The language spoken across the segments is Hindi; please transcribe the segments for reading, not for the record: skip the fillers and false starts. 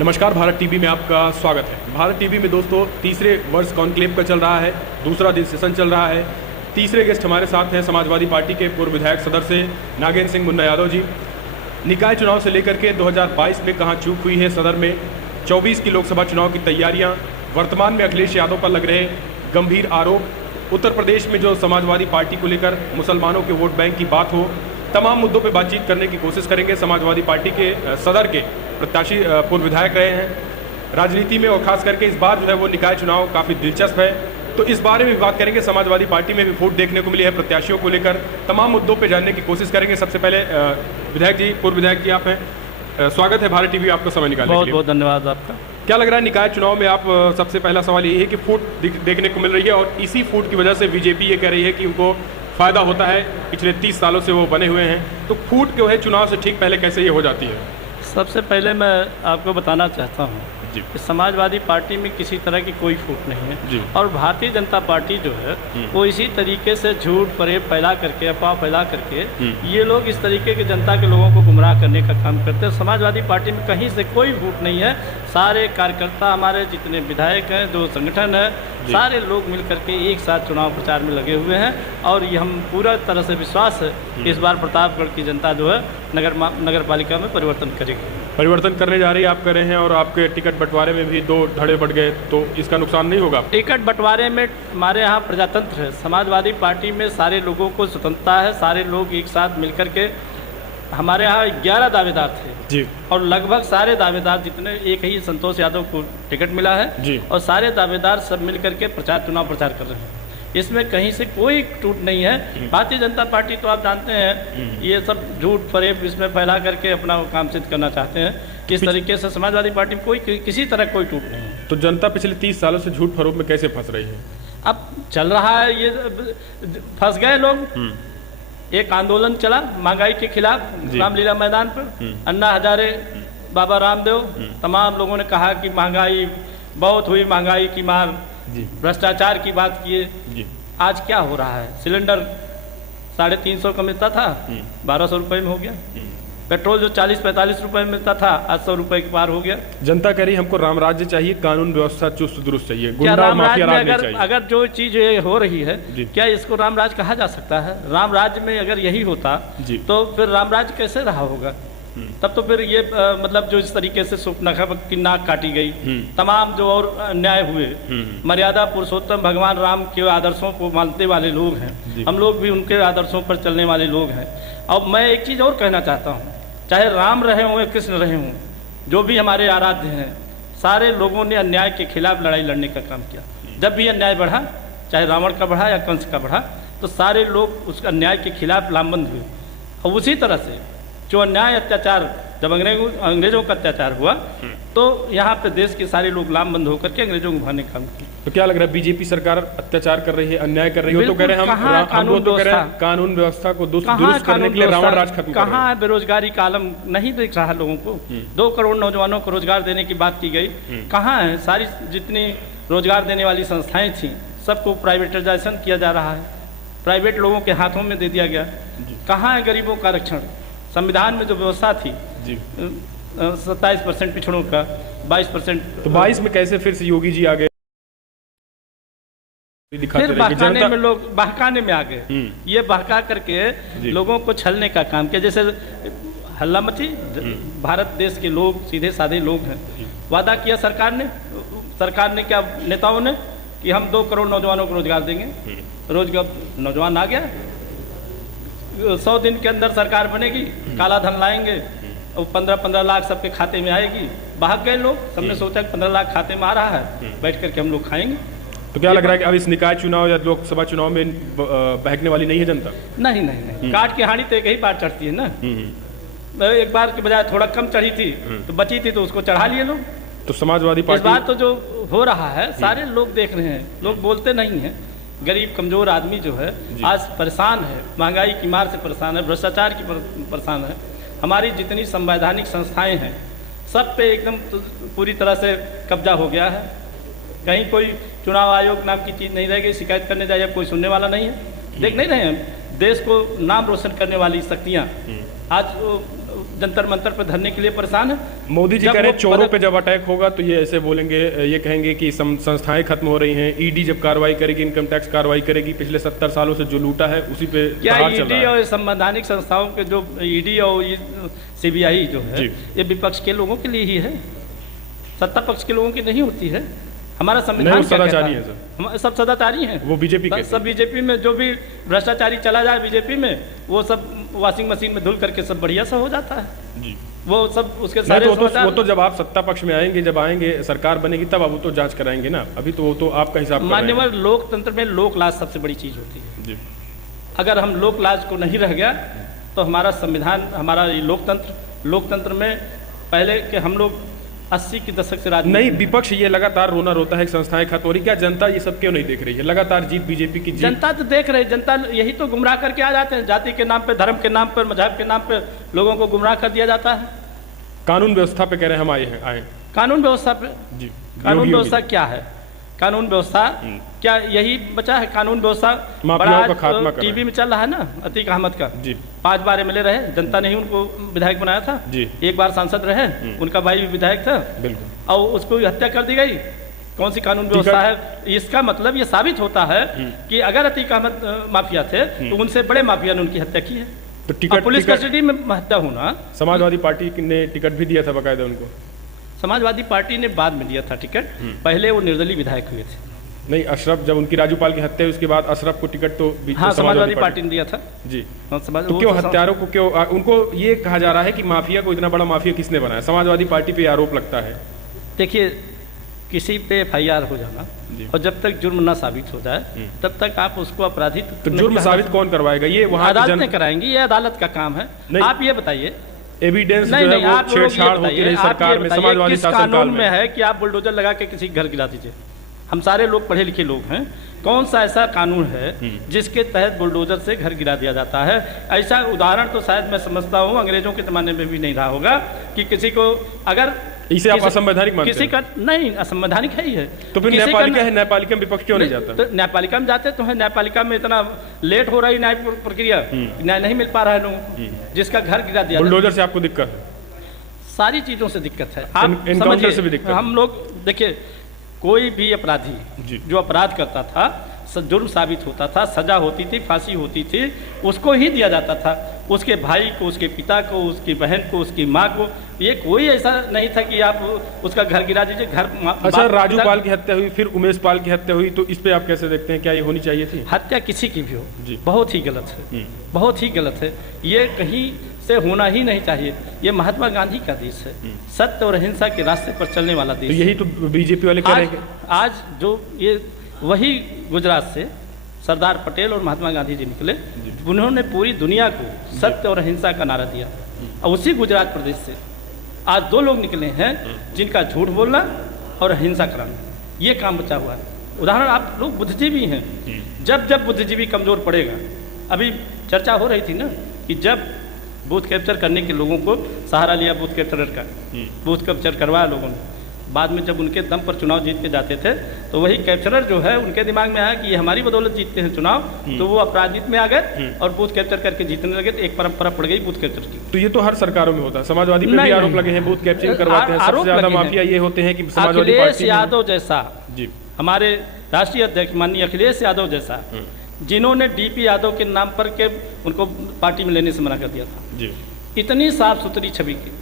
नमस्कार, भारत टीवी में आपका स्वागत है। भारत टीवी में दोस्तों तीसरे वर्ष कॉन्क्लेव का चल रहा है, दूसरा दिन सेशन चल रहा है। तीसरे गेस्ट हमारे साथ हैं समाजवादी पार्टी के पूर्व विधायक सदस्य नागेंद्र सिंह मुन्ना यादव जी। निकाय चुनाव से लेकर के 2022 में कहाँ चूक हुई है सदर में, 24 की लोकसभा चुनाव की तैयारियाँ, वर्तमान में अखिलेश यादव पर लग रहे गंभीर आरोप, उत्तर प्रदेश में जो समाजवादी पार्टी को लेकर मुसलमानों के वोट बैंक की बात हो, तमाम मुद्दों पर बातचीत करने की कोशिश करेंगे। समाजवादी पार्टी के सदर के प्रत्याशी पूर्व विधायक रहे हैं राजनीति में, और खास करके इस बार जो है वो निकाय चुनाव काफ़ी दिलचस्प है, तो इस बारे में भी बात करेंगे। समाजवादी पार्टी में भी वोट देखने को मिली है प्रत्याशियों को लेकर, तमाम मुद्दों पे जानने की कोशिश करेंगे। सबसे पहले विधायक जी, पूर्व विधायक जी आप हैं, स्वागत है भारत टीवी, आपका समय निकालने के लिए बहुत बहुत धन्यवाद आपका। क्या लग रहा है निकाय चुनाव में आप, सबसे पहला सवाल ये है कि फूट देखने को मिल रही है, और इसी फूट की वजह से बीजेपी ये कह रही है कि उनको फ़ायदा होता है, पिछले 30 सालों से वो बने हुए हैं, तो फूट जो है चुनाव से ठीक पहले कैसे ये हो जाती है? सबसे पहले मैं आपको बताना चाहता हूँ जी कि समाजवादी पार्टी में किसी तरह की कोई फूट नहीं है जी। और भारतीय जनता पार्टी जो है वो इसी तरीके से झूठ फरेब फैला करके, अफवाह फैला करके ये लोग इस तरीके के जनता के लोगों को गुमराह करने का काम करते हैं। समाजवादी पार्टी में कहीं से कोई फूट नहीं है। सारे कार्यकर्ता, हमारे जितने विधायक हैं, जो संगठन है, सारे लोग मिल करके एक साथ चुनाव प्रचार में लगे हुए हैं, और ये हम पूरा तरह से विश्वास है इस बार प्रतापगढ़ की जनता जो है नगर पालिका में परिवर्तन करेगी। परिवर्तन करने जा रही है आप कह रहे हैं, और आपके टिकट बंटवारे में भी 2 धड़े बढ़ गए, तो इसका नुकसान नहीं होगा? टिकट बंटवारे में हमारे यहाँ प्रजातंत्र है। समाजवादी पार्टी में सारे लोगों को स्वतंत्रता है, सारे लोग एक साथ मिलकर के, हमारे यहाँ 11 दावेदार थे जी, और लगभग सारे दावेदार जितने, एक ही संतोष यादव को टिकट मिला है जी, और सारे दावेदार सब मिल करके चुनाव प्रचार कर रहे हैं। इसमें कहीं से कोई टूट नहीं है। भारतीय जनता पार्टी तो आप जानते हैं ये सब झूठ फरेब इसमें फैला करके अपना काम सिद्ध करना चाहते हैं। इस तरीके से समाजवादी पार्टी में कोई किसी तरह कोई टूट नहीं है। तो जनता पिछले 30 सालों से झूठ फरोब में कैसे फंस रही है? अब चल रहा है, ये फंस गए लोग। एक आंदोलन चला महंगाई के खिलाफ रामलीला मैदान पर, अन्ना हजारे, बाबा रामदेव, तमाम लोगों ने कहा कि महंगाई बहुत हुई, महंगाई की मार, भ्रष्टाचार की बात किए। आज क्या हो रहा है? सिलेंडर 350 का मिलता था, 1200 रुपये में हो गया। पेट्रोल जो 40-45 रुपये में मिलता था, आज 100 रुपये के पार हो गया। जनता कह रही हमको राम राज्य चाहिए, कानून व्यवस्था चुस्त दुरुस्त चाहिए, क्या गुंडा राम माफिया राज्य राज में नहीं चाहिए। अगर जो चीज हो रही है, क्या इसको राम राज कहा जा सकता है? राम राज्य में अगर यही होता तो फिर राम राज्य कैसे रहा होगा? तब तो फिर ये मतलब जो इस तरीके से सुपनखा की नाक काटी गई, तमाम जो और अन्याय हुए, मर्यादा पुरुषोत्तम भगवान राम के आदर्शों को मानने वाले लोग हैं, हम लोग भी उनके आदर्शों पर चलने वाले लोग हैं। अब मैं एक चीज़ और कहना चाहता हूँ, चाहे राम रहे हों या कृष्ण रहे हों, जो भी हमारे आराध्य हैं, सारे लोगों ने अन्याय के खिलाफ लड़ाई लड़ने का काम किया। जब भी अन्याय बढ़ा, चाहे रावण का बढ़ा या कंस का बढ़ा, तो सारे लोग उस अन्याय के खिलाफ लामबंद हुए। और उसी तरह से जो अन्याय अत्याचार, जब अंग्रेजों का अत्याचार हुआ, तो यहाँ पे देश के सारे लोग लामबंद होकर के अंग्रेजों को भरने का काम किया। तो क्या लग रहा है बीजेपी सरकार अत्याचार कर रही है, अन्याय कर रही है? तो कह रहे हैं हम तो कह रहे हैं कानून व्यवस्था को दुरुस्त करने के लिए रावण राज खत्म कर रहे हैं। कहाँ बेरोजगारी का आलम नहीं दिख रहा लोगों को? 2 करोड़ नौजवानों को रोजगार देने की बात की गई, कहाँ है? सारी जितनी रोजगार देने वाली संस्थाएं थी, सबको प्राइवेटाइजेशन किया जा रहा है, प्राइवेट लोगों के हाथों में दे दिया गया। कहाँ है गरीबों का आरक्षण? संविधान में जो व्यवस्था थी 27% पिछड़ों का, 22%, तो 22 में कैसे फिर से योगी जी आ गए? फिर बहकाने में लोग बहकाने में आ गए। ये बहका करके लोगों को छलने का काम किया। जैसे हल्ला मची, भारत देश के लोग सीधे साधे लोग हैं। वादा किया सरकार ने क्या, नेताओं ने, कि हम 2 करोड़ नौजवानों को रोजगार देंगे। रोजगार नौजवान आ गया, 100 दिन के अंदर सरकार बनेगी, काला धन लाएंगे और 15-15 लाख सबके खाते में आएगी। भाग गए लोग, सबने सोचा कि 15 लाख खाते में आ रहा है, बैठ करके हम लोग खाएंगे। तो क्या लग रहा है कि अब इस निकाय चुनाव या लोकसभा चुनाव में बहकने वाली नहीं है जनता? नहीं। काट की हानि तो एक ही बार चढ़ती है ना। एक बार के बजाय थोड़ा कम चढ़ी थी, तो बची थी तो उसको चढ़ा लिए लोग। तो समाजवादी पार्टी, इस बार तो जो हो रहा है सारे लोग देख रहे हैं, लोग बोलते नहीं हैं। गरीब कमजोर आदमी जो है आज परेशान है, महंगाई की मार से परेशान है, भ्रष्टाचार की परेशान है। हमारी जितनी संवैधानिक संस्थाएं हैं, सब पे एकदम पूरी तरह से कब्जा हो गया है। कहीं कोई चुनाव आयोग नाम की चीज़ नहीं रह गई, शिकायत करने जाइए कोई सुनने वाला नहीं है। देख नहीं रहे हैं, देश को नाम रोशन करने वाली शक्तियाँ आज जंतर मंतर पर धरने के लिए परेशान है। मोदी जी कह रहे हैं चोरों पे जब अटैक होगा तो ये ऐसे बोलेंगे, ये कहेंगे कि संस्थाएं खत्म हो रही हैं, ईडी जब कार्रवाई करेगी, इनकम टैक्स कार्रवाई करेगी, पिछले 70 सालों से जो लूटा है उसी पे क्या प्रहार चल रहा ईडी है। और संवैधानिक संस्थाओं के जो ईडी और सीबीआई जो है ये विपक्ष के लोगों के लिए ही है, सत्ता पक्ष के लोगों की नहीं होती है। हमारा संविधान क्या कहता है? हम सब सदाचारी हैं, वो बीजेपी के सब बीजेपी में जो भी भ्रष्टाचारी चला जाए बीजेपी में वो सब वॉशिंग मशीन में धुल करके सब बढ़िया सा हो जाता है जी। वो सब उसके सारे वो तो जब आप सत्ता पक्ष में आएंगे, जब आएंगे सरकार बनेगी तब आप वो तो जांच कराएंगे ना, अभी तो वो तो आपका हिसाब। मान्यवर लोकतंत्र में लोक लाज सबसे बड़ी चीज होती है जी। अगर हम लोक लाज को नहीं रह गया तो हमारा संविधान, हमारा ये लोकतंत्र में पहले के हम लोग 80 के दशक से राजनीति नहीं, विपक्ष ये लगातार रोना रोता है कि संस्थाएं खत्म हो रही, क्या जनता ये सब क्यों नहीं देख रही है? लगातार जीत बीजेपी की जीत। जनता तो देख रही है, जनता यही तो गुमराह करके आ जाते हैं, जाति के नाम पे, धर्म के नाम पर, मजहब के नाम पे लोगों को गुमराह कर दिया जाता है। कानून व्यवस्था पे कह रहे हैं हम आए कानून व्यवस्था पे जी, कानून व्यवस्था क्या है? कानून व्यवस्था क्या यही बचा है? कानून व्यवस्था बड़ा टीवी में चल रहा है ना, अतीक अहमद का जी, 5 बार एमएलए रहे, जनता ने ही उनको विधायक बनाया था जी। 1 बार सांसद रहे, उनका भाई भी विधायक था बिल्कुल, और उसको हत्या कर दी गई। कौन सी कानून व्यवस्था है? इसका मतलब ये साबित होता है कि अगर अतीक अहमद माफिया थे तो उनसे बड़े माफिया ने उनकी हत्या की है। तो टिकट पुलिस कस्टडी में हत्या होना। समाजवादी पार्टी ने टिकट भी दिया था बकायदा उनको। समाजवादी पार्टी ने बाद में दिया था टिकट, पहले वो निर्दलीय विधायक हुए थे। नहीं, अशरफ जब उनकी राजूपाल की हत्या हुई उसके बाद अशरफ को टिकट तो हाँ, समाजवादी पार्टी ने दिया था जी। तो क्यों हत्यारों को क्यों उनको ये कहा जा रहा है कि माफिया को इतना बड़ा माफिया किसने बनाया? समाजवादी पार्टी पे आरोप लगता है। देखिए, किसी पे FIR हो जाना और जब तक जुर्म ना साबित हो जाए तब तक आप उसको अपराधी तो जुर्म साबित कौन करवाएगा? ये वहाँ अदालतें कराएंगी, ये अदालत का काम है। आप ये बताइए, एविडेंस नहीं, आप छेड़छाड़ होती रही सरकार में, समाजवादी कानून में है कि आप बुलडोजर लगा के किसी घर गिरा दीजिए? हम सारे लोग पढ़े लिखे लोग हैं, कौन सा ऐसा कानून है जिसके तहत बुलडोजर से घर गिरा दिया जाता है? ऐसा उदाहरण तो शायद मैं समझता हूँ अंग्रेजों के ज़माने में भी नहीं रहा होगा कि किसी को अगर इसे आप असंवैधानिक मानते हैं? किसी का नहीं, असंवैधानिक है ही है। तो फिर न्यायपालिका है, न्यायपालिका में विपक्ष क्यों नहीं जाता? तो न्यायपालिका में जाते तो है, न्यायपालिका में इतना लेट हो रही न्याय प्रक्रिया, न्याय नहीं मिल पा रहा है लोगों को, जिसका घर गिरा दिया। बुलडोजर से आपको दिक्कत है? सारी चीजों से दिक्कत है। आप समझिए, हम लोग देखिए, कोई भी अपराधी जो अपराध करता था, जुर्म साबित होता था, सजा होती थी, फांसी होती थी, उसको ही दिया जाता था। उसके भाई को, उसके पिता को, उसकी बहन को, उसकी माँ को, ये कोई ऐसा नहीं था कि आप उसका घर गिरा दीजिए। घर अच्छा, राजू पाल की हत्या हुई, फिर उमेश पाल की हत्या हुई, तो इस पे आप कैसे देखते हैं? क्या ये होनी चाहिए थी? हत्या किसी की भी हो बहुत ही गलत है, बहुत ही गलत है। ये कहीं से होना ही नहीं चाहिए। ये महात्मा गांधी का देश है, सत्य और अहिंसा के रास्ते पर चलने वाला देश। तो यही तो बीजेपी वाले कह रहे हैं। आज जो ये वही गुजरात से सरदार पटेल और महात्मा गांधी जी निकले, उन्होंने पूरी दुनिया को सत्य और अहिंसा का नारा दिया। और उसी गुजरात प्रदेश से आज 2 लोग निकले हैं जिनका झूठ बोलना और अहिंसा कराना, ये काम बचा हुआ है। उदाहरण, आप लोग बुद्धिजीवी हैं, जब बुद्धिजीवी कमजोर पड़ेगा, अभी चर्चा हो रही थी ना कि जब बूथ कैप्चर करने के लोगों को सहारा लिया बूथ कैप्चरर का, बूथ कैप्चर करवाया लोगों ने, बाद में जब उनके दम पर चुनाव जीत के जाते थे तो वही कैप्चरर जो है उनके दिमाग में आया कि ये हमारी बदौलत जीतते हैं चुनाव, तो वो अपराजित में आ गए और बूथ कैप्चर करके जीतने लगे। तो एक परंपरा पड़ गई बूथ कैप्चर की। तो ये तो हर सरकारों में होता है, समाजवादी पे भी आरोप लगे हैं, बूथ कैप्चरिंग करवाते हैं। सबसे ज्यादा माफिया ये होते हैं कि समाजवादी पार्टी। अखिलेश यादव जैसा जी, हमारे राष्ट्रीय अध्यक्ष माननीय अखिलेश यादव जैसा, जिन्होंने DP यादव के नाम पर के उनको पार्टी में लेने से मना कर दिया था जी, इतनी साफ सुथरी छवि की,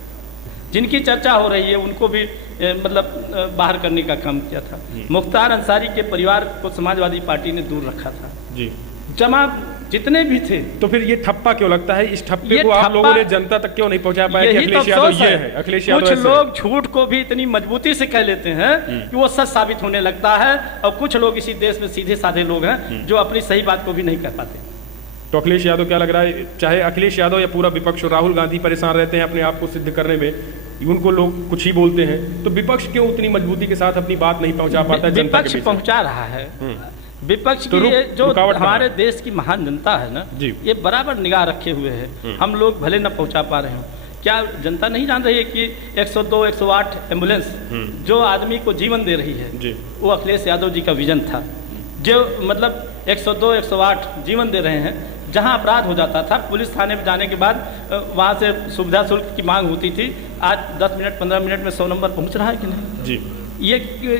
जिनकी चर्चा हो रही है, उनको भी मतलब बाहर करने का काम किया था। मुख्तार अंसारी के परिवार को समाजवादी पार्टी ने दूर रखा था जी, जमा जितने भी थे। तो फिर ये ठप्पा क्यों लगता है? इस ठप्पे को आप लोगों ने जनता तक क्यों नहीं पहुंचा पाया कि अखिलेश यादव ये है? अखिलेश यादव कुछ लोग झूठ को भी इतनी मजबूती से कह लेते हैं कि वो सच साबित होने लगता है, और कुछ लोग इसी देश में सीधे साधे लोग हैं जो अपनी सही बात को भी नहीं कह पाते। तो अखिलेश यादव क्या लग रहा है, चाहे अखिलेश यादव या पूरा विपक्ष, राहुल गांधी परेशान रहते हैं अपने आप को सिद्ध करने में, उनको लोग कुछ ही बोलते हैं, तो विपक्ष क्यों उतनी मजबूती के साथ अपनी बात नहीं पहुंचा पाता है? विपक्ष पहुंचा रहा है। विपक्ष की ये जो हमारे देश की महान जनता है ना, ये बराबर निगाह रखे हुए है। हम लोग भले न पहुंचा पा रहे हो, क्या जनता नहीं जान रही है कि 102, 108 एम्बुलेंस जो आदमी को जीवन दे रही है, वो अखिलेश यादव जी का विजन था। जो मतलब 102, 108 जीवन दे रहे हैं, जहाँ अपराध हो जाता था पुलिस थाने में जाने के बाद वहाँ से सुविधा शुल्क की मांग होती थी, आज 10 मिनट 15 मिनट में 100 नंबर पहुँच रहा है कि नहीं? जी,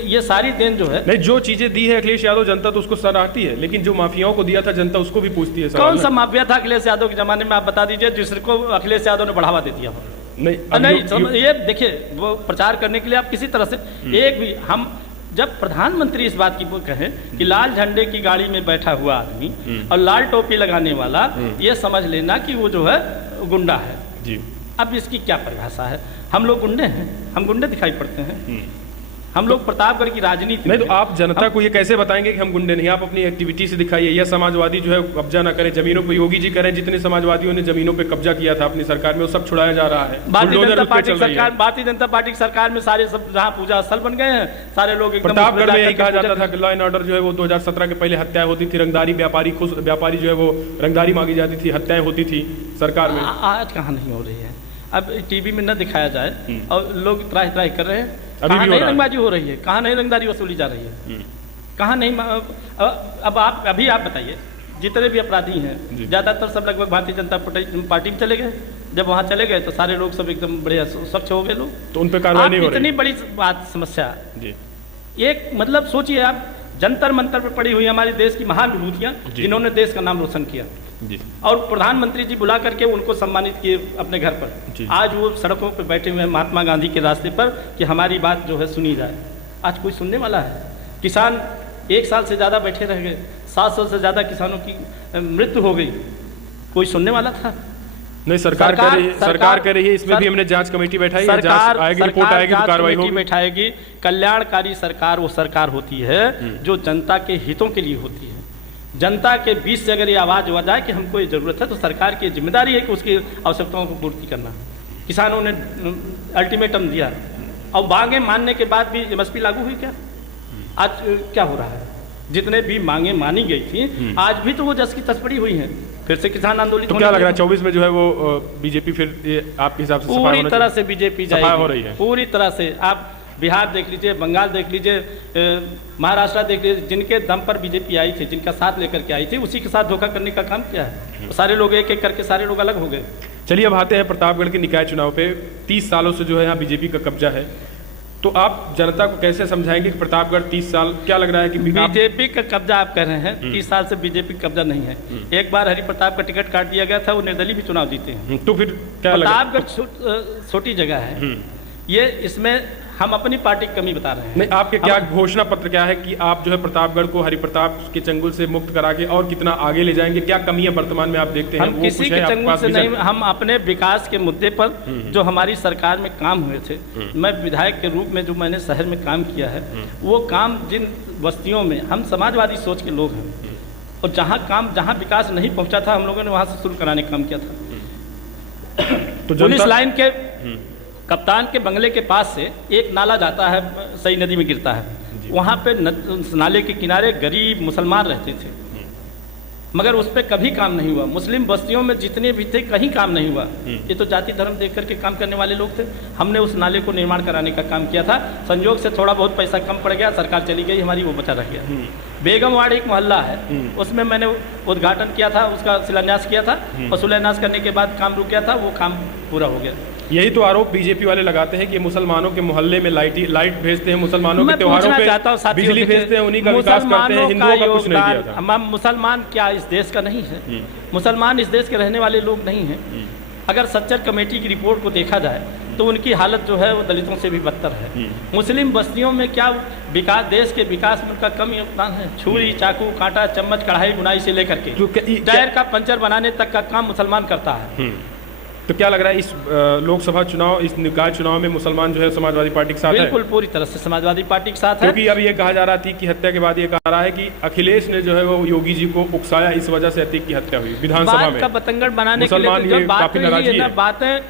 ये सारी देन जो है, नहीं, जो चीजें दी है अखिलेश यादव, जनता तो उसको सराहती है, लेकिन जो माफियाओं को दिया था जनता उसको भी पूछती है। कौन सा माफिया था अखिलेश यादव के जमाने में, आप बता दीजिए, जिसको अखिलेश यादव ने बढ़ावा दे दिया? नहीं, ये देखिए, वो प्रचार करने के लिए आप किसी तरह से एक भी, हम जब प्रधानमंत्री इस बात की कहें कि लाल झंडे की गाड़ी में बैठा हुआ आदमी और लाल टोपी लगाने वाला, ये समझ लेना कि वो जो है गुंडा है जी। अब इसकी क्या परिभाषा है? हम लोग गुंडे हैं? हम गुंडे दिखाई पड़ते हैं? हम लोग प्रतापगढ़ की राजनीति नहीं, तो आप जनता को ये कैसे बताएंगे कि हम गुंडे नहीं? आप अपनी एक्टिविटी से दिखाइए। या समाजवादी जो है कब्जा ना करें जमीनों पे, योगी जी करें, जितने समाजवादियों ने जमीनों पे कब्जा किया था अपनी सरकार में वो सब छुड़ाया जा रहा है। भारतीय जनता पार्टी सरकार में सारे सब जहाँ पूजा स्थल बन गए हैं, सारे लोग। प्रतापगढ़ में यही कहा जाता था कि लॉ एंड ऑर्डर जो है वो 2017 के पहले हत्याएं होती थी, रंगदारी व्यापारी जो है वो रंगदारी मांगी जाती थी, हत्याएं होती थी सरकार में। आज कहाँ नहीं हो रही है? अब टीवी में न दिखाया जाए और लोग त्राही त्राही कर रहे हैं। कहाँ नहीं रंगबाजी हो रही है? कहाँ नहीं रंगदारी वसूली जा रही है? कहाँ नहीं? अब आप बताइए, जितने भी अपराधी हैं ज़्यादातर सब लगभग भारतीय जनता पार्टी में चले गए। जब वहाँ चले गए तो सारे लोग सब एकदम बड़े स्वच्छ हो गए लोग, तो उन पे कार्रवाई नहीं हो रही। इतनी बड़ी बात समस्या जी। एक मतलब सोचिए आप, जंतर मंतर पर पड़ी हुई हमारे देश की महान विभूतियाँ जिन्होंने देश का नाम रोशन किया जी। और प्रधानमंत्री जी बुला करके उनको सम्मानित किए अपने घर पर। आज वो सड़कों पर बैठे हुए हैं महात्मा गांधी के रास्ते पर कि हमारी बात जो है सुनी जाए। आज कोई सुनने वाला है? किसान 1 साल से ज़्यादा बैठे रह गए, 700 से ज़्यादा किसानों की मृत्यु हो गई, कोई सुनने वाला था? नहीं, सरकार कर रही है। इसमें भी हमने जांच कमेटी बैठाई है, जांच आएगी, रिपोर्ट आएगी तो कार्रवाई होगी। बैठाएगी। कल्याणकारी सरकार वो सरकार होती है जो जनता के हितों के लिए होती है। जनता के बीच से अगर ये आवाज़ हो जाए कि हमको ये ज़रूरत है, तो सरकार की जिम्मेदारी है कि उसकी आवश्यकताओं को पूर्ति करना। किसानों ने अल्टीमेटम दिया और मांगे मानने के बाद भी एमएसपी लागू हुई क्या? आज क्या हो रहा है? जितने भी मांगे मानी गई थी आज भी तो वो जस की तस पड़ी हुई हैं। फिर से किसान आंदोलन। तो क्या लग रहा है 24 में जो है वो बीजेपी फिर आपके हिसाब से पूरी तरह से बीजेपी जाएगी, हो रही है पूरी तरह से? आप बिहार देख लीजिए, बंगाल देख लीजिए, महाराष्ट्र देख लीजिए, जिनके दम पर बीजेपी आई थी, जिनका साथ लेकर के आई थी, उसी के साथ धोखा करने का काम किया है। सारे लोग एक एक करके सारे लोग अलग हो गए। चलिए अब आते हैं प्रतापगढ़ के निकाय चुनाव पे। 30 सालों से जो है यहाँ बीजेपी का कब्जा है, तो आप जनता को कैसे समझाएंगे कि प्रतापगढ़ 30 साल, क्या लग रहा है कि बीजेपी का कब्जा आप कह रहे हैं? 30 साल से बीजेपी का कब्जा नहीं है। एक बार हरि प्रताप का टिकट काट दिया गया था, वो निर्दलीय भी चुनाव जीते हैं। तो फिर क्या प्रतापगढ़ छोटी जगह है ये, इसमें हम अपनी पार्टी की कमी बता रहे हैं। नहीं, आपके क्या घोषणा पत्र क्या है कि आप जो है प्रतापगढ़ को हरि प्रताप के चंगुल से मुक्त करा के और कितना आगे ले जाएंगे? क्या कमियां वर्तमान में आप देखते हैं? हम किसी के चंगुल से नहीं, हम अपने विकास के मुद्दे पर जो हमारी सरकार में काम हुए थे, मैं विधायक के रूप में जो मैंने शहर में काम किया है, वो काम जिन बस्तियों में हम समाजवादी सोच के लोग हैं और जहाँ विकास नहीं पहुँचा था, हम लोगों ने वहाँ से शुरू कराने का काम किया था। तो पुलिस लाइन के कप्तान के बंगले के पास से एक नाला जाता है, सई नदी में गिरता है। वहाँ पे नाले के किनारे गरीब मुसलमान रहते थे, मगर उस पर कभी काम नहीं हुआ। मुस्लिम बस्तियों में जितने भी थे कहीं काम नहीं हुआ। ये तो जाति धर्म देख करके काम करने वाले लोग थे। हमने उस नाले को निर्माण कराने का काम किया था। संयोग से थोड़ा बहुत पैसा कम पड़ गया, सरकार चली गई हमारी, वो बचा रह गया। बेगमवाड़ एक मोहल्ला है, उसमें मैंने उद्घाटन किया था, उसका शिलान्यास किया था और शिलान्यास करने के बाद काम रुक गया था, वो काम पूरा हो गया। यही तो आरोप बीजेपी वाले लगाते हैं कि मुसलमानों के मोहल्ले में लाइट भेजते हैं, मुसलमानों के त्योहारों पे बिजली भेजते हैं, उन्हीं का विकास करते हैं, हिंदुओं का कुछ नहीं किया था। हम मुसलमान क्या इस देश का नहीं है? मुसलमान इस देश के रहने वाले लोग नहीं हैं। अगर सच्चर कमेटी की रिपोर्ट को देखा जाए तो उनकी हालत जो है वो दलितों से भी बदतर है। मुस्लिम बस्तियों में क्या विकास, देश के विकास में उनका कम योगदान है? छुरी, चाकू, कांटा, चम्मच, कढ़ाई बुनाई से लेकर के टायर का पंचर बनाने तक का काम मुसलमान करता है। तो क्या लग रहा है इस लोकसभा चुनाव, इस निकाय चुनाव में मुसलमान जो है समाजवादी पार्टी के साथ है? बिल्कुल पूरी तरह से समाजवादी पार्टी के साथ है। क्योंकि अब ये कहा जा रहा थी कि हत्या के बाद ये कहा रहा है कि अखिलेश ने जो है वो योगी जी को उकसाया, इस वजह से अतीक की हत्या हुई विधानसभा में। का बतंगड़ बनाने के लिए बातें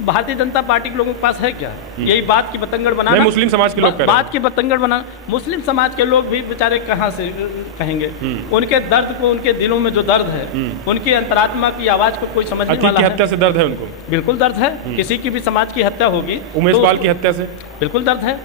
भारतीय जनता पार्टी के लोगों के पास है क्या? यही बात की बतंगड़ बनाना, मुस्लिम समाज के लोग बात की बतंगड़ बनाना। मुस्लिम समाज के लोग भी बेचारे कहाँ से कहेंगे? उनके दर्द को, उनके दिलों में जो दर्द है, उनकी अंतरात्मा की आवाज को कोई समझने वाला है? हत्या से दर्द है उनको? बिल्कुल दर्द है। किसी की भी समाज की हत्या होगी, उमेश पाल की हत्या से बिल्कुल दर्द है,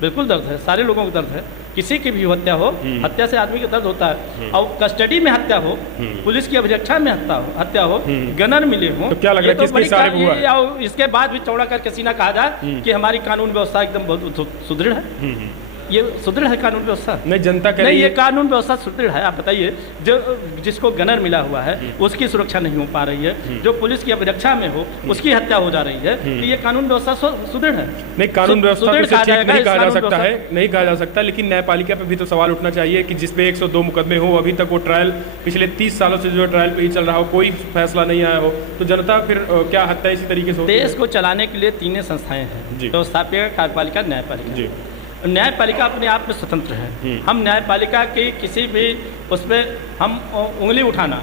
बिल्कुल दर्द है, सारे लोगों को दर्द है। किसी की भी हत्या हो, हत्या से आदमी का दर्द होता है, और कस्टडी में हत्या हो, पुलिस की अभिरक्षा में हत्या हो, गनर मिले हो, तो क्या लग रहा है किसके इशारे पे हुआ है? इसके बाद भी चौड़ा करके सीना कहा जाए कि हमारी कानून व्यवस्था एकदम बहुत सुदृढ़ है। ये सुदृढ़ है कानून व्यवस्था? नहीं, जनता कह नहीं, रही ये है कानून व्यवस्था सुदृढ़ है। आप बताइए, जो जिसको गनर मिला हुआ है उसकी सुरक्षा नहीं हो पा रही है, जो पुलिस की अभिरक्षा में हो उसकी हत्या हो जा रही है, तो ये कानून व्यवस्था सुदृढ़ है? नहीं, कानून व्यवस्था तो ठीक नहीं कहा जा सकता है, नहीं कहा जा सकता, लेकिन न्यायपालिका पे भी तो सवाल उठना चाहिए कि जिसपे 102 मुकदमे हो, अभी तक वो ट्रायल पिछले 30 सालों से जो ट्रायल पे ही चल रहा हो, कोई फैसला नहीं आया हो, तो जनता फिर क्या हत्या इसी तरीके से? देश को चलाने के लिए तीन संस्थाएं हैं, व्यवस्थापिका, कार्यपालिका, न्यायपालिका। न्यायपालिका अपने आप में स्वतंत्र है। हम न्यायपालिका की किसी भी उसमें हम उंगली उठाना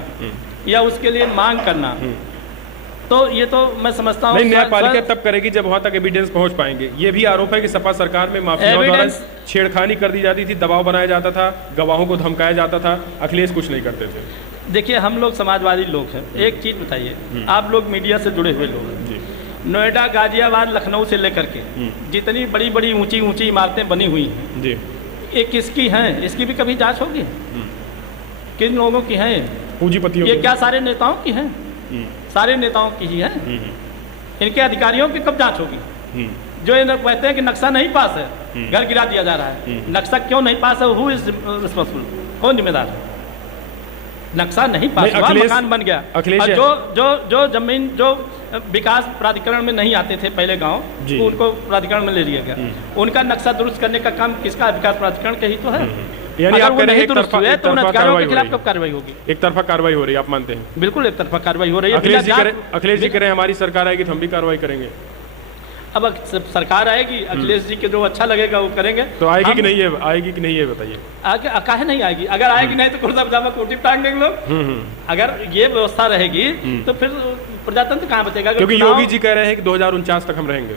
या उसके लिए मांग करना, तो ये तो मैं समझता हूँ न्यायपालिका तब करेगी जब वहाँ तक एविडेंस पहुँच पाएंगे। ये भी आरोप है कि सपा सरकार में माफियाओं द्वारा छेड़खानी कर दी जाती थी, दबाव बनाया जाता था, गवाहों को धमकाया जाता था, अखिलेश कुछ नहीं करते थे। देखिए, हम लोग समाजवादी लोग हैं। एक चीज़ बताइए, आप लोग मीडिया से जुड़े हुए लोग हैं, नोएडा, गाजियाबाद, लखनऊ से लेकर के जितनी बड़ी बड़ी ऊंची ऊंची इमारतें बनी हुई हैं जी, ये किसकी हैं? इसकी भी कभी जांच होगी? किन लोगों की हैं? पूंजीपतियों। ये क्या सारे नेताओं की हैं? सारे नेताओं की ही हैं। इनके अधिकारियों की कब जांच होगी? जो ये कहते हैं कि नक्शा नहीं पास है, घर गिरा दिया जा रहा है, नक्शा क्यों नहीं पास है? Who is responsible? कौन जिम्मेदार है? नक्शा नहीं पास हुआ, मकान बन गया, और जो जमीन जो विकास प्राधिकरण में नहीं आते थे पहले गांव, तो उनको प्राधिकरण में ले लिया गया। उनका नक्शा दुरुस्त करने का काम किसका? विकास प्राधिकरण के ही तो है। यानी आप कह रहे हैं तो उन अधिकारियों के खिलाफ कब कार्रवाई होगी? एक तरफा कार्रवाई हो रही है, आप मानते हैं? बिल्कुल एक तरफा कार्रवाई हो रही है। अखिलेश जी कह रहे हैं हमारी सरकार आएगी तो हम भी कार्रवाई करेंगे। अब सरकार आएगी, अखिलेश जी के जो अच्छा लगेगा वो करेंगे। तो आएगी कि नहीं है? आएगी कि नहीं है बताइए? काहे नहीं आएगी? अगर आएगी नहीं तो कुर्ता पजामा कोटी टांग देंगे लोग। अगर ये व्यवस्था रहेगी तो फिर प्रजातंत्र कहाँ बचेगा? क्योंकि योगी जी कह रहे हैं कि 2049 तक हम रहेंगे।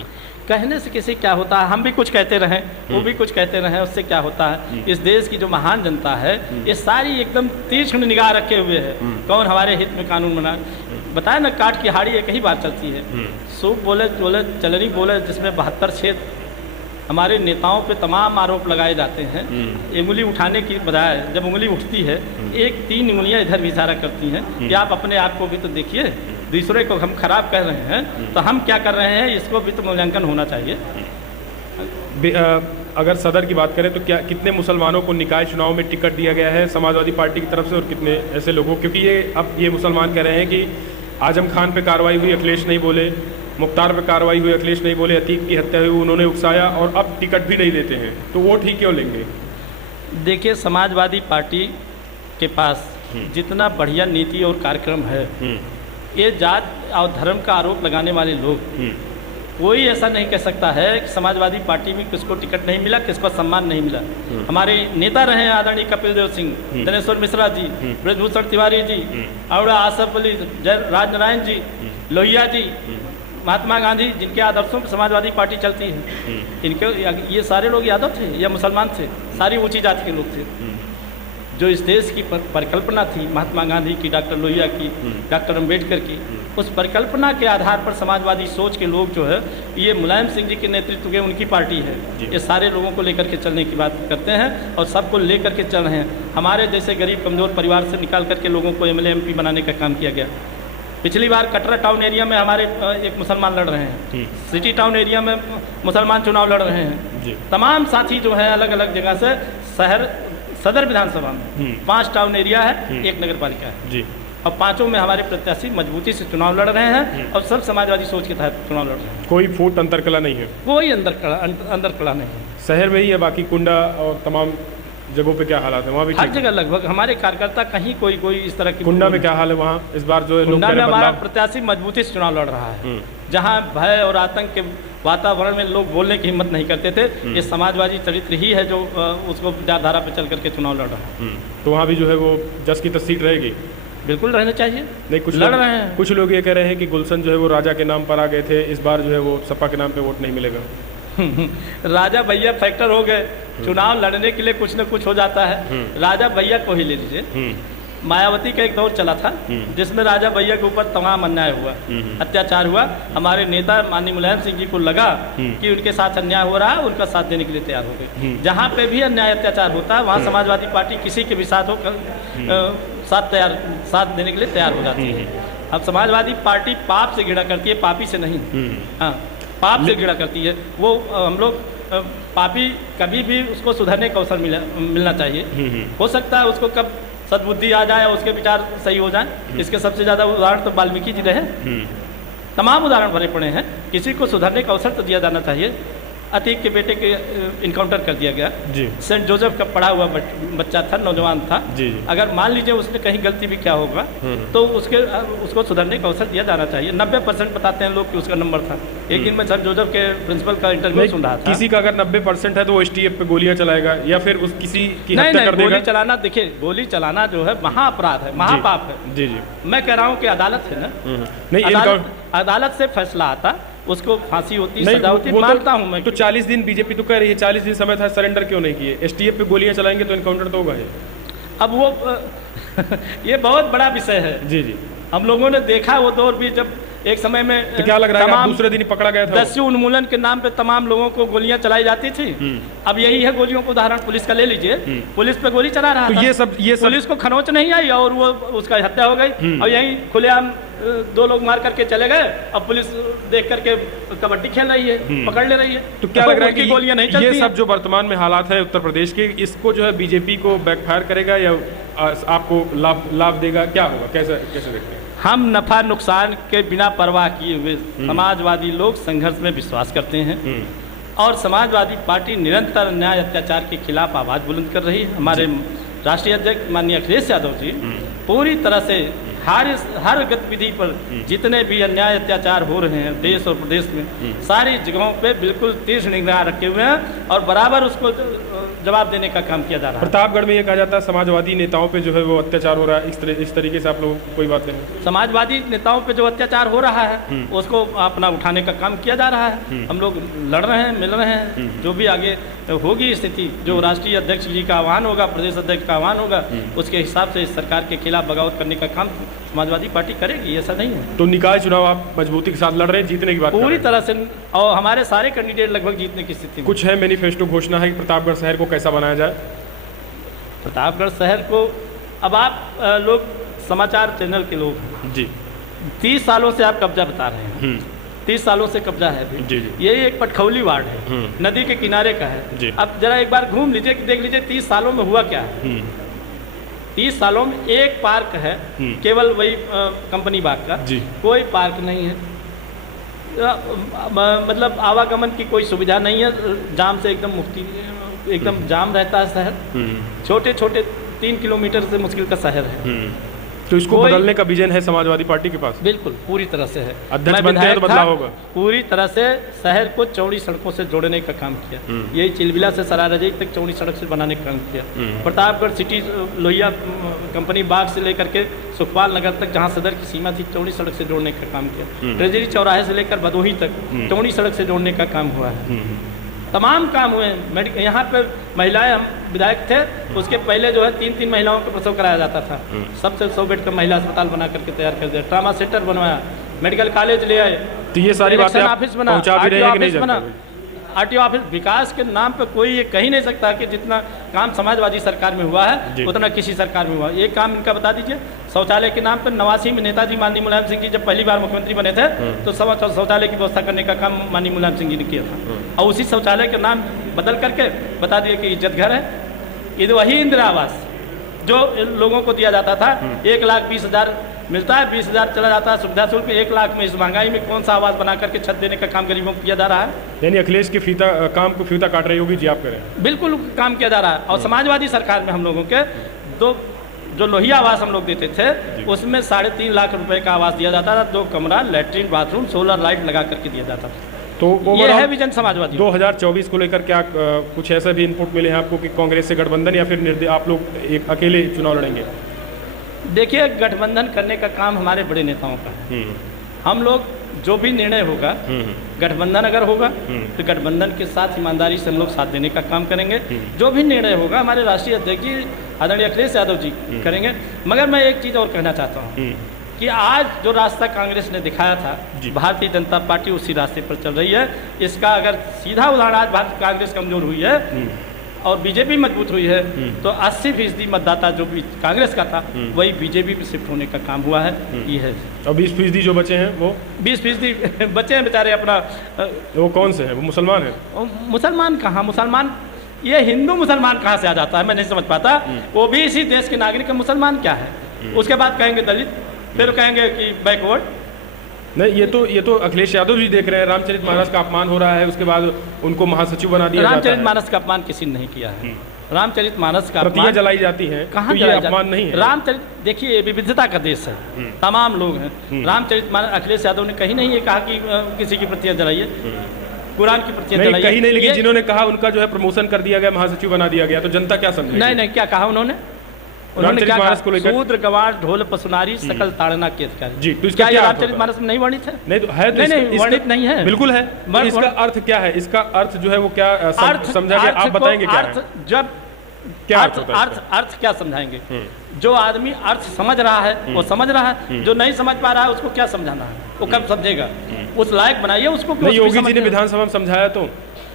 कहने से किसी क्या होता है? हम भी कुछ कहते रहें, वो भी कुछ कहते रहें, उससे क्या होता है? इस देश की जो महान जनता है, ये सारी एकदम तीक्ष्ण निगाह रखे हुए है, कौन हमारे हित में कानून बना। बताया ना, काट की हाड़ी एक ही बार चलती है। सूप बोले चलनी बोले, जिसमें 72 छेद। हमारे नेताओं पे तमाम आरोप लगाए जाते हैं। उंगली उठाने की बजाय जब उंगली उठती है, एक 3 उंगलियां इधर भी इशारा करती हैं कि आप अपने आप को भी तो देखिए, दूसरे को हम खराब कर रहे हैं तो हम क्या कर रहे हैं, इसको भी तो मूल्यांकन होना चाहिए। अगर सदर की बात करें तो क्या कितने मुसलमानों को निकाय चुनाव में टिकट दिया गया है समाजवादी पार्टी की तरफ से, और कितने ऐसे लोगों, क्योंकि ये मुसलमान कह रहे हैं कि आजम खान पे कार्रवाई हुई, अखिलेश नहीं बोले, मुख्तार पे कार्रवाई हुई, अखिलेश नहीं बोले, अतीक की हत्या हुई, उन्होंने उकसाया, और अब टिकट भी नहीं देते हैं, तो वोट ही क्यों लेंगे? देखिए, समाजवादी पार्टी के पास जितना बढ़िया नीति और कार्यक्रम है, ये जात और धर्म का आरोप लगाने वाले लोग, कोई ऐसा नहीं कह सकता है कि समाजवादी पार्टी में किसको टिकट नहीं मिला, किसको सम्मान नहीं मिला। हमारे नेता रहे हैं आदरणीय कपिल देव सिंह, दिनेश्वर मिश्रा जी, ब्रजभूषण तिवारी जी, और आसफ अली, राजनारायण जी, लोहिया जी, महात्मा गांधी, जिनके आदर्शों पर समाजवादी पार्टी चलती है, इनके ये सारे लोग यादव थे या मुसलमान थे? सारी ऊंची जाति के लोग थे। जो इस देश की परिकल्पना थी महात्मा गांधी की, डॉक्टर लोहिया की, डॉक्टर अम्बेडकर की, उस परिकल्पना के आधार पर समाजवादी सोच के लोग जो है, ये मुलायम सिंह जी के नेतृत्व के उनकी पार्टी है, ये सारे लोगों को लेकर के चलने की बात करते हैं और सबको लेकर के चल रहे हैं। हमारे जैसे गरीब कमज़ोर परिवार से निकाल करके लोगों को MLA MP बनाने का काम किया गया। पिछली बार कटरा टाउन एरिया में हमारे एक मुसलमान लड़ रहे हैं, सिटी टाउन एरिया में मुसलमान चुनाव लड़ रहे हैं। तमाम साथी जो है अलग अलग जगह से, शहर सदर विधानसभा में 5 टाउन एरिया है, 1 नगर पालिका है जी, और 5 में हमारे प्रत्याशी मजबूती से चुनाव लड़ रहे हैं और सब समाजवादी सोच के तहत चुनाव लड़ रहे हैं। कोई फूट अंतरकला नहीं है? कोई अंतरकला नहीं है। शहर में ही है, बाकी कुंडा और तमाम जगहों पे क्या हालात है? वहाँ भी हर जगह लगभग हमारे कार्यकर्ता कहीं कोई इस तरह की। कुंडा में क्या हाल है? वहाँ इस बार जो है कुंडा में हमारा प्रत्याशी मजबूती से चुनाव लड़ रहा है, जहाँ भय और आतंक के वातावरण में लोग बोलने की हिम्मत नहीं करते थे। ये समाजवादी चरित्र ही है जो उसको विचारधारा पर चल करके चुनाव लड़ रहा है। तो वहाँ भी जो है वो जस की तस सीट रहेगी? बिल्कुल रहना चाहिए। नहीं, कुछ लड़ रहे हैं। कुछ लोग ये कह रहे हैं कि गुलशन जो है वो राजा के नाम पर आ गए थे, इस बार जो है वो सपा के नाम पे वोट नहीं मिलेगा। राजा भैया फैक्टर हो गए, चुनाव लड़ने के लिए कुछ न कुछ हो जाता है। राजा भैया को ही ले लीजिए, मायावती का एक दौर चला था जिसमें राजा भैया के ऊपर तमाम अन्याय हुआ, अत्याचार हुआ। हमारे नेता माननीय मुलायम सिंह जी को लगा कि उनके साथ अन्याय हो रहा है, उनका साथ देने के लिए तैयार हो गए। जहाँ पे भी अन्याय अत्याचार होता है वहाँ समाजवादी पार्टी किसी के भी साथ हो साथ देने के लिए तैयार हो जाती है। अब समाजवादी पार्टी पाप से घृणा करती है, पापी से नहीं। हाँ, पाप से घृणा करती है। वो हम लोग पापी कभी भी उसको सुधरने का अवसर मिलना चाहिए। हो सकता है उसको कब सद्बुद्धि आ जाए, उसके विचार सही हो जाए। इसके सबसे ज़्यादा उदाहरण तो वाल्मीकि जी रहे। तमाम उदाहरण भरे पड़े हैं। किसी को सुधरने का अवसर तो दिया जाना चाहिए। अतीक के बेटे के इनकाउंटर कर दिया गया जी। सेंट जोसेफ का पढ़ा हुआ बच्चा था, नौजवान था जी। अगर मान लीजिए उसने कहीं गलती भी क्या होगा तो उसको सुधरने का अवसर दिया जाना चाहिए। 90% बताते हैं लोग कि उसका नंबर था। एक दिन में सेंट जोसेफ के प्रिंसिपल का इंटरव्यू सुन रहा था। किसी का अगर 90% है तो वो STF पे गोलियां चलाएगा या फिर किसी की हत्या कर देगा। गोली चलाना, देखिए गोली चलाना जो है महाअपराध है, महापाप है जी जी। मैं कह रहा हूँ कि अदालत है ना, नहीं अदालत से फैसला आता, उसको फांसी होती, सजा होती, मानता हूं मैं। तो 40 दिन बीजेपी तो कह रही है 40 दिन समय था, सरेंडर क्यों नहीं किए? STF पे गोलियां चलाएंगे तो एनकाउंटर तो होगा ही। अब वो ये बहुत बड़ा विषय है जी जी। हम लोगों ने देखा वो दौर भी, जब एक समय में तो क्या लग रहा है दूसरे दिन ही पकड़ा गया था। दस्यु उन्मूलन के नाम पे तमाम लोगों को गोलियां चलाई जाती थी। अब यही है गोलियों को उदाहरण पुलिस का ले लीजिए। पुलिस पे गोली चला रहा था, ये सब पुलिस को खरोंच नहीं आई और वो उसका हत्या हो गई। और यही खुलेआम 2 लोग मार करके चले गए। अब पुलिस देख करके कबड्डी खेल रही है, पकड़ ले रही है। तो क्या लग रहा है कि गोलियां नहीं चलती? ये सब जो वर्तमान में हालात है उत्तर प्रदेश के, इसको जो है बीजेपी को बैकफायर करेगा या आपको लाभ देगा? क्या होगा, कैसे देखते हैं? हम नफा नुकसान के बिना परवाह किए हुए समाजवादी लोग संघर्ष में विश्वास करते हैं और समाजवादी पार्टी निरंतर अन्याय अत्याचार के खिलाफ आवाज बुलंद कर रही है। हमारे राष्ट्रीय अध्यक्ष माननीय अखिलेश यादव जी पूरी तरह से हर गतिविधि पर जितने भी अन्याय अत्याचार हो रहे हैं देश और प्रदेश में, सारी जगहों पे बिल्कुल तीक्ष्ण निगाह रखे हुए हैं और बराबर उसको जवाब देने का काम किया जा रहा है। प्रतापगढ़ में ये कहा जाता है समाजवादी नेताओं पे जो है वो अत्याचार हो रहा है, इस तरीके से आप लोग कोई बात नहीं? समाजवादी नेताओं पे जो अत्याचार हो रहा है उसको अपना उठाने का काम किया जा रहा है। हम लोग लड़ रहे हैं, मिल रहे हैं। जो भी आगे होगी स्थिति, जो राष्ट्रीय अध्यक्ष जी का आह्वान होगा, प्रदेश अध्यक्ष का आह्वान होगा, उसके हिसाब से इस सरकार के खिलाफ बगावत करने का काम समाजवादी पार्टी करेगी, ऐसा नहीं है। तो निकाय चुनाव आप मजबूती के साथ लड़ रहे हैं, जीतने की बात पूरी तरह से, और हमारे सारे कैंडिडेट लगभग जीतने की स्थिति में। कुछ है मैनिफेस्टो घोषणा है कि प्रतापगढ़ शहर को कैसा बनाया जाए? प्रतापगढ़ शहर को, अब आप लोग समाचार चैनल के लोग जी 30 सालों से आप कब्जा बता रहे हैं। 30 सालों से कब्जा है अभी जी जी। ये एक पटखौली वार्ड है, नदी के किनारे का है। अब जरा एक बार घूम लीजिए, देख लीजिए 30 सालों में हुआ क्या है। 30 सालों में एक पार्क है, केवल वही कंपनी बाग का, कोई पार्क नहीं है। मतलब आवागमन की कोई सुविधा नहीं है, जाम से एकदम मुक्ति, एकदम जाम रहता है शहर। छोटे छोटे 3 किलोमीटर से मुश्किल का शहर है। तो इसको बदलने का विजन है समाजवादी पार्टी के पास? बिल्कुल, पूरी तरह से है। अध्यक्ष बनते हैं तो बदलाव होगा। पूरी तरह से शहर को चौड़ी सड़कों से जोड़ने का काम किया। यही चिलबिला से सरारजई तक चौड़ी सड़क से बनाने का काम किया। प्रतापगढ़ सिटी, लोहिया कंपनी बाग से लेकर के सुखपाल नगर तक, जहाँ सदर की सीमा थी, चौड़ी सड़क से जोड़ने का काम किया। ट्रेजरी चौराहे से लेकर भदोही तक चौड़ी सड़क से जोड़ने का काम हुआ है। तमाम काम हुए। यहाँ पर महिलाएं, हम विधायक थे उसके पहले जो है 3-3 महिलाओं का प्रसव कराया जाता था। सबसे 100 बेड का महिला अस्पताल बना करके तैयार कर दिया, ट्रामा सेंटर बनवाया, मेडिकल कॉलेज ले आए। तो ये सारी बातें ऑफिस बना, RTO ऑफिस। विकास के नाम पे कोई ये कह नहीं सकता कि जितना काम समाजवादी सरकार में हुआ है उतना किसी सरकार में हुआ। एक काम इनका बता दीजिए, शौचालय के नाम पर 89 में नेताजी माननीय मुलायम सिंह जी जब पहली बार मुख्यमंत्री बने थे तो शौचालय की व्यवस्था करने का काम माननीय मुलायम सिंह जी ने किया था। और उसी शौचालय के नाम बदल करके बता दिए कि इज्जत घर है। ये वही इंदिरा आवास जो लोगों को दिया जाता था, 1,20,000 मिलता है, 20,000 चला जाता है सुविधा शुल्क। 1 लाख में इस महंगाई में कौन सा आवास बना करके छत देने का काम गरीबों को किया जा रहा है? यानी अखिलेश के काम को फीता काट रही होगी जी, आप करें? बिल्कुल काम किया जा रहा है। और समाजवादी सरकार में हम लोगों के जो लोहिया आवास हम लोग देते थे उसमें 3.5 लाख रुपए का आवास दिया जाता था, 2 कमरा, लैट्रिन, बाथरूम, सोलर लाइट लगा करके दिया जाता था। तो ये है विजन समाजवादी। 2024 को लेकर क्या कुछ ऐसा भी इनपुट मिले हैं आपको कि कांग्रेस से गठबंधन या फिर आप लोग एक अकेले चुनाव लड़ेंगे? देखिए, गठबंधन करने का काम हमारे बड़े नेताओं का है। हम लोग जो भी निर्णय होगा, गठबंधन अगर होगा तो गठबंधन के साथ ईमानदारी से हम लोग साथ देने का काम करेंगे। जो भी निर्णय होगा, हमारे राष्ट्रीय अध्यक्ष जी आदरणीय अखिलेश यादव जी करेंगे। मगर मैं एक चीज़ और कहना चाहता हूँ कि आज जो रास्ता कांग्रेस ने दिखाया था, भारतीय जनता पार्टी उसी रास्ते पर चल रही है। इसका अगर सीधा उदाहरण, आज भारतीय कांग्रेस कमजोर हुई है और बीजेपी मजबूत हुई है, तो 80% मतदाता जो भी कांग्रेस का था वही बीजेपी में शिफ्ट होने का काम हुआ है। ये है। और 20% जो बचे हैं वो 20% बचे हैं बेचारे अपना। वो कौन से हैं? वो मुसलमान हैं? मुसलमान कहाँ, मुसलमान ये हिंदू मुसलमान कहाँ से आ जाता है, मैं नहीं समझ पाता। वो भी इसी देश के नागरिक है, मुसलमान क्या है? उसके बाद कहेंगे दलित, फिर कहेंगे कि बैकवर्ड। नहीं, ये तो अखिलेश यादव जी देख रहे हैं। रामचरितमानस का अपमान हो रहा है, उसके बाद उनको महासचिव बना दिया जाता है। रामचरितमानस का अपमान किसी ने नहीं किया है। रामचरितमानस का प्रतियां जलाई जाती हैं, कहाँ तो ये अपमान नहीं है। रामचरित, देखिए विविधता का देश है, तमाम लोग हैं। रामचरितमानस अखिलेश यादव ने कहीं नहीं ये कहा कि किसी की प्रतियां जलाइए, कुरान की प्रतियां जलाई कहीं नहीं। लेकिन जिन्होंने कहा उनका जो है प्रमोशन कर दिया गया, महासचिव बना दिया गया, तो जनता क्या समझे? नहीं, क्या कहा उन्होंने? उन्होंने क्या कहा? शूद्र गवार ढोल पसुनारी सकल ताड़ना के अधिकारी। जी, तो इसका क्या रामचरितमानस में नहीं वर्णित है? नहीं, तो है। नहीं, वर्णित नहीं है, बिल्कुल है। तो इसका अर्थ क्या है? इसका अर्थ जो है वो क्या समझा गया? आप बताएंगे क्या है? जब क्या अर्थ क्या समझाएंगे? जो आदमी अर्थ समझ रहा है वो समझ रहा है, जो नहीं समझ पा रहा है उसको क्या समझाना है? वो कब समझेगा? उस लायक बनाइए उसको। योगी जी ने विधानसभा में समझाया तो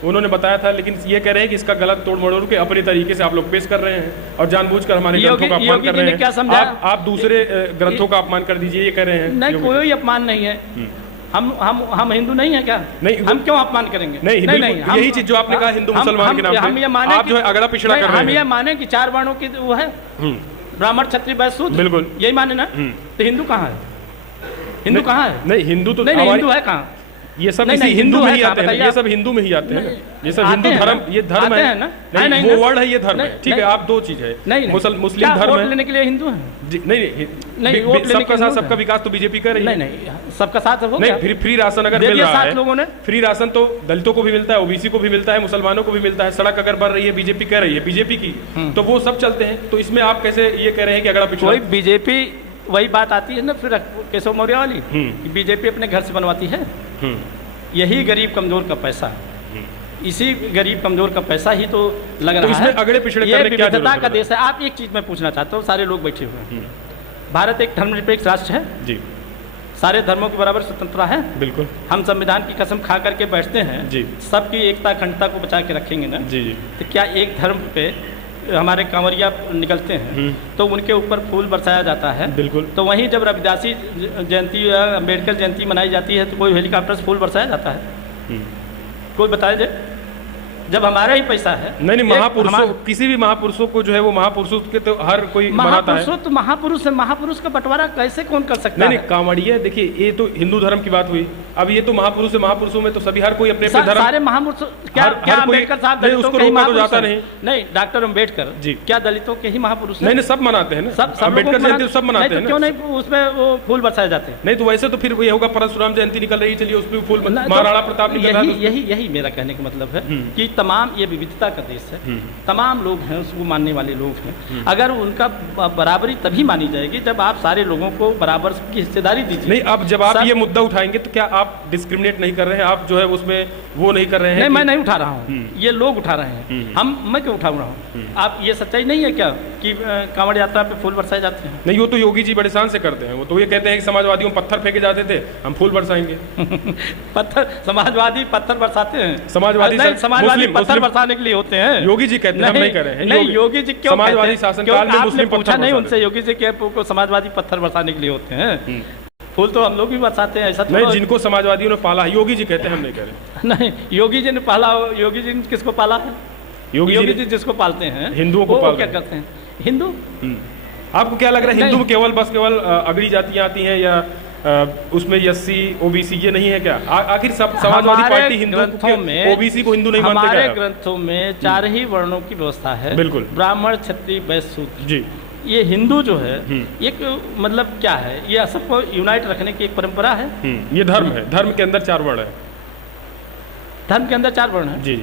उन्होंने बताया था, लेकिन ये कह रहे हैं कि इसका गलत तोड़ मरोड़ के अपने तरीके से आप लोग पेश कर रहे हैं और जानबूझकर हमारे ग्रंथों का अपमान कर रहे हैं। क्या समझाया? आप दूसरे ग्रंथों का अपमान कर दीजिए, ये कह रहे हैं। नहीं, कोई अपमान नहीं है। हम हिंदू नहीं है क्या? नहीं, हम क्यों अपमान करेंगे? नहीं, यही चीज जो आपने कहा हिंदू मुसलमान के नाम पे आप जो है अगला पिछड़ा कर रहे हैं। हम ये माने कि 4 वर्णों की वो है, ब्राह्मण क्षत्रिय वैश्य शूद्र, बिल्कुल यही माने ना। तो हिंदू कहाँ है? हिंदू कहाँ है? नहीं, हिंदू तो नहीं, हिंदू है कहाँ? ये सब हिंदू में ही आते हैं। ये सब हिंदू में ही आते हैं। ये सब हिंदू धर्म, ये धर्म है ना। नहीं, वो वर्ड है, ये धर्म है। ठीक है, आप दो चीज है। मुस्लिम धर्म है, लेने के लिए हिंदू है। नहीं, सबका साथ सबका विकास तो बीजेपी कर रही है। नहीं, सबका साथ हो गया। नहीं, फ्री राशन अगर मिल रहा है लोगों ने, फ्री राशन तो दलितों को भी मिलता है, ओबीसी को भी मिलता है, मुसलमानों को भी मिलता है। सड़क अगर बन रही है, बीजेपी कह रही है, बीजेपी की, तो वो सब चलते हैं। तो इसमें आप कैसे ये कह रहे हैं कि अगला पिछड़ा? बीजेपी वही बात आती है ना फिर केशव मौर्य वाली, बीजेपी अपने घर से बनवाती है। यही गरीब कमजोर का पैसा, इसी गरीब कमजोर का पैसा ही तो लग रहा है। अगड़े पिछड़े ये विविधता का देश है। आप एक चीज मैं पूछना चाहता हूँ, सारे लोग बैठे हुए हैं, भारत एक धर्मनिरपेक्ष राष्ट्र है जी, सारे धर्मों के बराबर स्वतंत्रता है। बिल्कुल, हम संविधान की कसम खा करके बैठते हैं जी, सबकी एकता अखंडता को बचा के रखेंगे ना जी। तो क्या एक धर्म पे हमारे कांवरिया निकलते हैं तो उनके ऊपर फूल बरसाया जाता है? बिल्कुल। तो वहीं जब रविदासी जयंती या अम्बेडकर जयंती मनाई जाती है तो कोई हेलीकॉप्टर से फूल बरसाया जाता है? कोई बताए दे। जब हमारा ही पैसा है। नहीं, महापुरुषों, किसी भी महापुरुषों को जो है वो महापुरुषों के तो हर कोई मनाता है। तो महापुरुष है, महापुरुष का बंटवारा कैसे कौन कर सकता है? नहीं, कांवड़िया देखिए, ये तो हिंदू धर्म की बात हुई। अब ये तो महापुरुष है, महापुरुषों में तो सभी हर कोई अपने धर्म, सारे महापुरुष। क्या अम्बेडकर साहब दलितों के महापुरुष जाता नहीं? नहीं, डॉक्टर अम्बेडकर जी क्या दलितों के ही महापुरुष? नहीं, सब मनाते हैं ना, सब अम्बेडकर जयंती सब मनाते हैं। क्यों नहीं उसमें वो फूल बरसाए जाते हैं? नहीं, तो वैसे तो फिर ये होगा परशुराम जयंती निकल रही है, चलिए उसमें फूल, महाराणा प्रताप निकल रहा है। यही मेरा कहने का मतलब है कि तमाम ये विविधता का देश है, तमाम लोग हैं उसको मानने वाले लोग हैं। अगर उनका बराबरी तभी मानी जाएगी जब आप सारे लोगों को बराबर की हिस्सेदारी दीजिए। नहीं, अब जब आप ये मुद्दा उठाएंगे तो क्या आप डिस्क्रिमिनेट नहीं कर रहे हैं? आप जो है उसमें वो नहीं कर रहे हैं? नहीं, मैं नहीं उठा रहा हूँ, ये लोग उठा रहे हैं। मैं क्यों उठा रहा हूँ? आप ये सच्चाई नहीं है क्या कि कांवड़ यात्रा पे फूल बरसाए जाते हैं? नहीं, वो तो योगी जी बड़े शान से करते हैं। वो तो ये कहते हैं कि समाजवादियों पत्थर फेंके जाते थे, हम फूल बरसाएंगे। पत्थर, समाजवादी पत्थर बरसाते हैं? समाजवादी पत्थर बरसाने के लिए होते हैं। योगी जी कहते हैं, हम नहीं कर रहे हैं। नहीं, योगी जी क्यों? समाजवादी शासनकाल में मुस्लिम पूछा नहीं उनसे, योगी जी के समाजवादी पत्थर बरसाने के लिए होते हैं? फूल तो हम लोग भी बरसाते हैं, ऐसा नहीं। जिनको समाजवादियों ने पाला है, योगी जी कहते हैं, हम नहीं कह रहे। नहीं, योगी जी ने पाला, योगी जी ने किसको पाला है? योगी जी जिसको पालते हैं हिंदुओं को क्या करते हैं? हिंदू। आपको क्या लग रहा है, हिंदू केवल अगड़ी जातियां आती हैं या उसमें एससी ओबीसी ये नहीं है क्या? आखिर समाजवादी पार्टी हिंदू में ओबीसी को हिंदू नहीं मानते? हमारे ग्रंथों में 4 ही वर्णों की व्यवस्था है। बिल्कुल, ब्राह्मण क्षत्रिय वैश्य शूद्र जी। ये हिंदू जो है एक मतलब क्या है, ये सबको यूनाइट रखने की एक परंपरा है। ये धर्म है, धर्म के अंदर 4 वर्ण है, धर्म के अंदर 4 वर्ण है जी।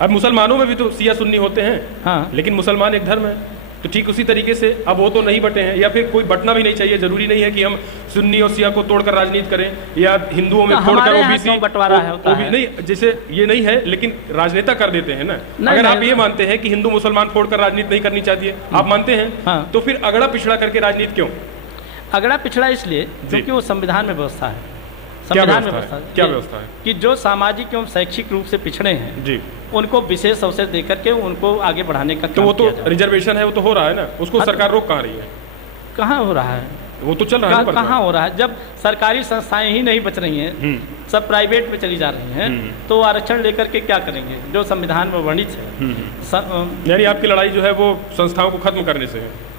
अब मुसलमानों में भी तो सिया सुन्नी होते हैं, हाँ, लेकिन मुसलमान एक धर्म है। तो ठीक उसी तरीके से अब वो तो नहीं बटे हैं, या फिर कोई बटना भी नहीं चाहिए। जरूरी नहीं है कि हम सुन्नी और सिया को तोड़कर राजनीति करें या हिंदुओं में तोड़कर ओबीसी बंटवारा होता है नहीं, जैसे ये नहीं है, लेकिन राजनेता कर देते हैं ना। अगर आप ये मानते हैं कि हिंदू मुसलमान फोड़कर राजनीति नहीं करनी चाहिए, आप मानते हैं, तो फिर अगड़ा पिछड़ा करके राजनीति क्यों? अगड़ा पिछड़ा इसलिए क्योंकि वो संविधान में व्यवस्था है। संविधान में व्यवस्था है, क्या व्यवस्था है? कि जो सामाजिक एवं शैक्षिक रूप से पिछड़े हैं जी, उनको विशेष अवसर देकर के उनको आगे बढ़ाने का तो वो तो रिजर्वेशन है, वो तो हो रहा है ना, उसको सरकार रोक कहाँ रही है? कहाँ हो रहा है? वो तो चल रहा है, कहाँ हो रहा है? जब सरकारी संस्थाएं ही नहीं बच रही हैं, सब प्राइवेट में चली जा रही हैं, तो आरक्षण लेकर के क्या करेंगे जो संविधान में वर्णित है? यानी आपकी लड़ाई जो है वो संस्थाओं को खत्म करने से है।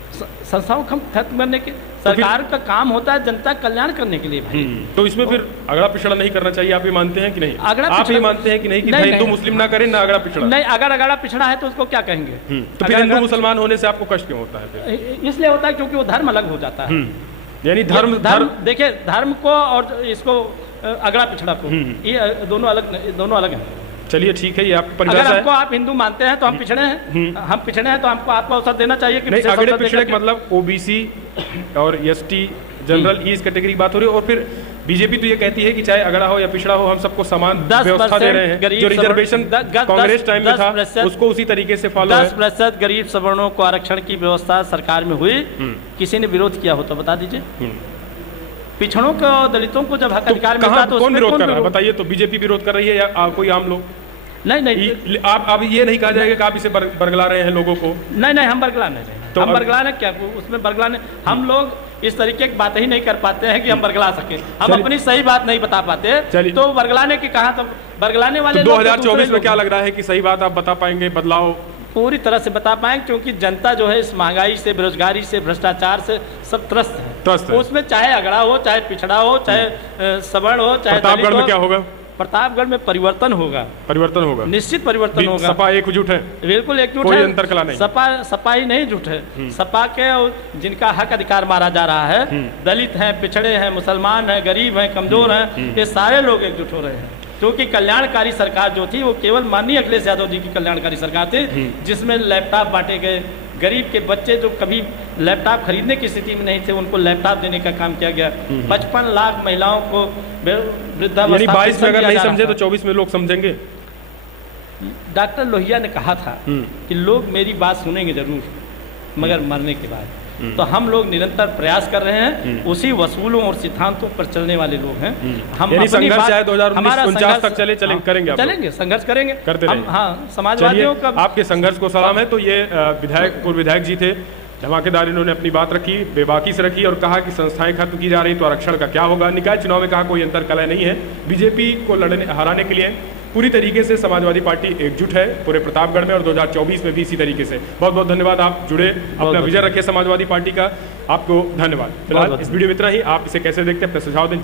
संस्थाओं को खत्म करने के सरकार का काम होता है जनता कल्याण करने के लिए भाई। तो इसमें फिर अगड़ा पिछड़ा नहीं करना चाहिए, आप ये मानते हैं कि नहीं? आप ये मानते हैं कि नहीं कि हिंदू मुस्लिम ना करें ना अगड़ा पिछड़ा? नहीं, अगर अगड़ा पिछड़ा है तो उसको क्या कहेंगे? तो फिर हिंदू मुसलमान होने से आपको कष्ट क्यों होता है? इसलिए होता है क्योंकि वो धर्म अलग हो जाता है। यानी धर्म देखिए, धर्म को और इसको अगड़ा पिछड़ा को, ये दोनों अलग हैं। चलिए ठीक है, ये आपकी परिभाषा है। हमको आप हिंदू मानते हैं तो हम पिछड़े हैं, हम पिछड़े हैं तो हमको आपको अवसर देना चाहिए कि नहीं, अगड़े पिछड़े मतलब ओबीसी और एसटी जनरल इस कैटेगरी की बात हो रही है। और फिर बीजेपी तो ये कहती है कि चाहे अगड़ा हो या पिछड़ा हो, हम सबको समान व्यवस्था दे रहे हैं। जो रिजर्वेशन कांग्रेस टाइम में था उसको उसी तरीके से फॉलो है। 10% गरीब सवर्णों को आरक्षण की व्यवस्था सरकार में हुई, किसी ने विरोध किया हो तो बता दीजिए। पिछड़ों को, दलितों को जब हक अधिकार मिलता तो कौन विरोध कर रहा है बताइए? तो बीजेपी विरोध कर रही है या कोई आम लोग? नहीं, आप अब ये नहीं कहा जाएगा कि आप इसे बरगला रहे हैं लोगों को? नहीं, हम बरगला नहीं रहे। तो हम बरगलाने क्या, उसमें बरगलाने, हम लोग इस तरीके की बातें ही नहीं कर पाते हैं कि हम बरगला सके। हम अपनी सही बात नहीं बता पाते, तो बरगलाने की कहा, तो बरगलाने वाले 2024 में क्या लग रहा है कि सही बात आप बता पाएंगे? बदलाव पूरी तरह से बता पाएंगे, क्योंकि जनता जो है इस महंगाई से, बेरोजगारी से, भ्रष्टाचार से सब त्रस्त है। उसमें चाहे अगड़ा हो, चाहे पिछड़ा हो, चाहे सवर्ण हो, चाहे प्रतापगढ़ में क्या होगा? प्रतापगढ़ में परिवर्तन होगा, निश्चित परिवर्तन होगा। सपा एकजुट है, बिल्कुल एकजुट है, कोई अंतरकला नहीं। सपा ही नहीं जुट है। सपा के जिनका हक अधिकार मारा जा रहा है, दलित हैं, पिछड़े हैं, मुसलमान हैं, गरीब हैं, कमजोर हैं, ये सारे लोग एकजुट हो रहे हैं। क्योंकि कल्याणकारी सरकार जो थी वो केवल माननीय अखिलेश यादव जी की कल्याणकारी सरकार थी, जिसमें लैपटॉप बांटे गए, गरीब के बच्चे जो कभी लैपटॉप खरीदने की स्थिति में नहीं थे उनको लैपटॉप देने का काम किया गया। 55 लाख महिलाओं को वृद्धावस्था 22 में अगर नहीं समझे तो 24 में लोग समझेंगे। डॉक्टर लोहिया ने कहा था कि लोग मेरी बात सुनेंगे जरूर, मगर मरने के बाद। तो हम लोग निरंतर प्रयास कर रहे हैं, उसी वसूलों और सिद्धांतों पर चलने वाले लोग हैं। हम अपनी संघर्ष चाहे 2049 तक चलेंगे, संघर्ष करेंगे, करते रहेंगे। हाँ, समाजवादियों का आपके संघर्ष को सलाम है। तो ये पूर्व विधायक जी थे, धमाकेदार इन्होंने अपनी बात रखी, बेबाकी से रखी, और कहा कि संस्थाएं खत्म की जा रही तो आरक्षण का क्या होगा। निकाय चुनाव में कहा कोई अंतरकलह नहीं है, बीजेपी को हराने के लिए पूरी तरीके से समाजवादी पार्टी एकजुट है पूरे प्रतापगढ़ में, और 2024 में भी इसी तरीके से। बहुत बहुत धन्यवाद, आप जुड़े, अपना विजय रखे समाजवादी पार्टी का। आपको धन्यवाद। फिलहाल इस वीडियो में इतना ही। आप इसे कैसे देखते हैं, अपने सुझाव दें।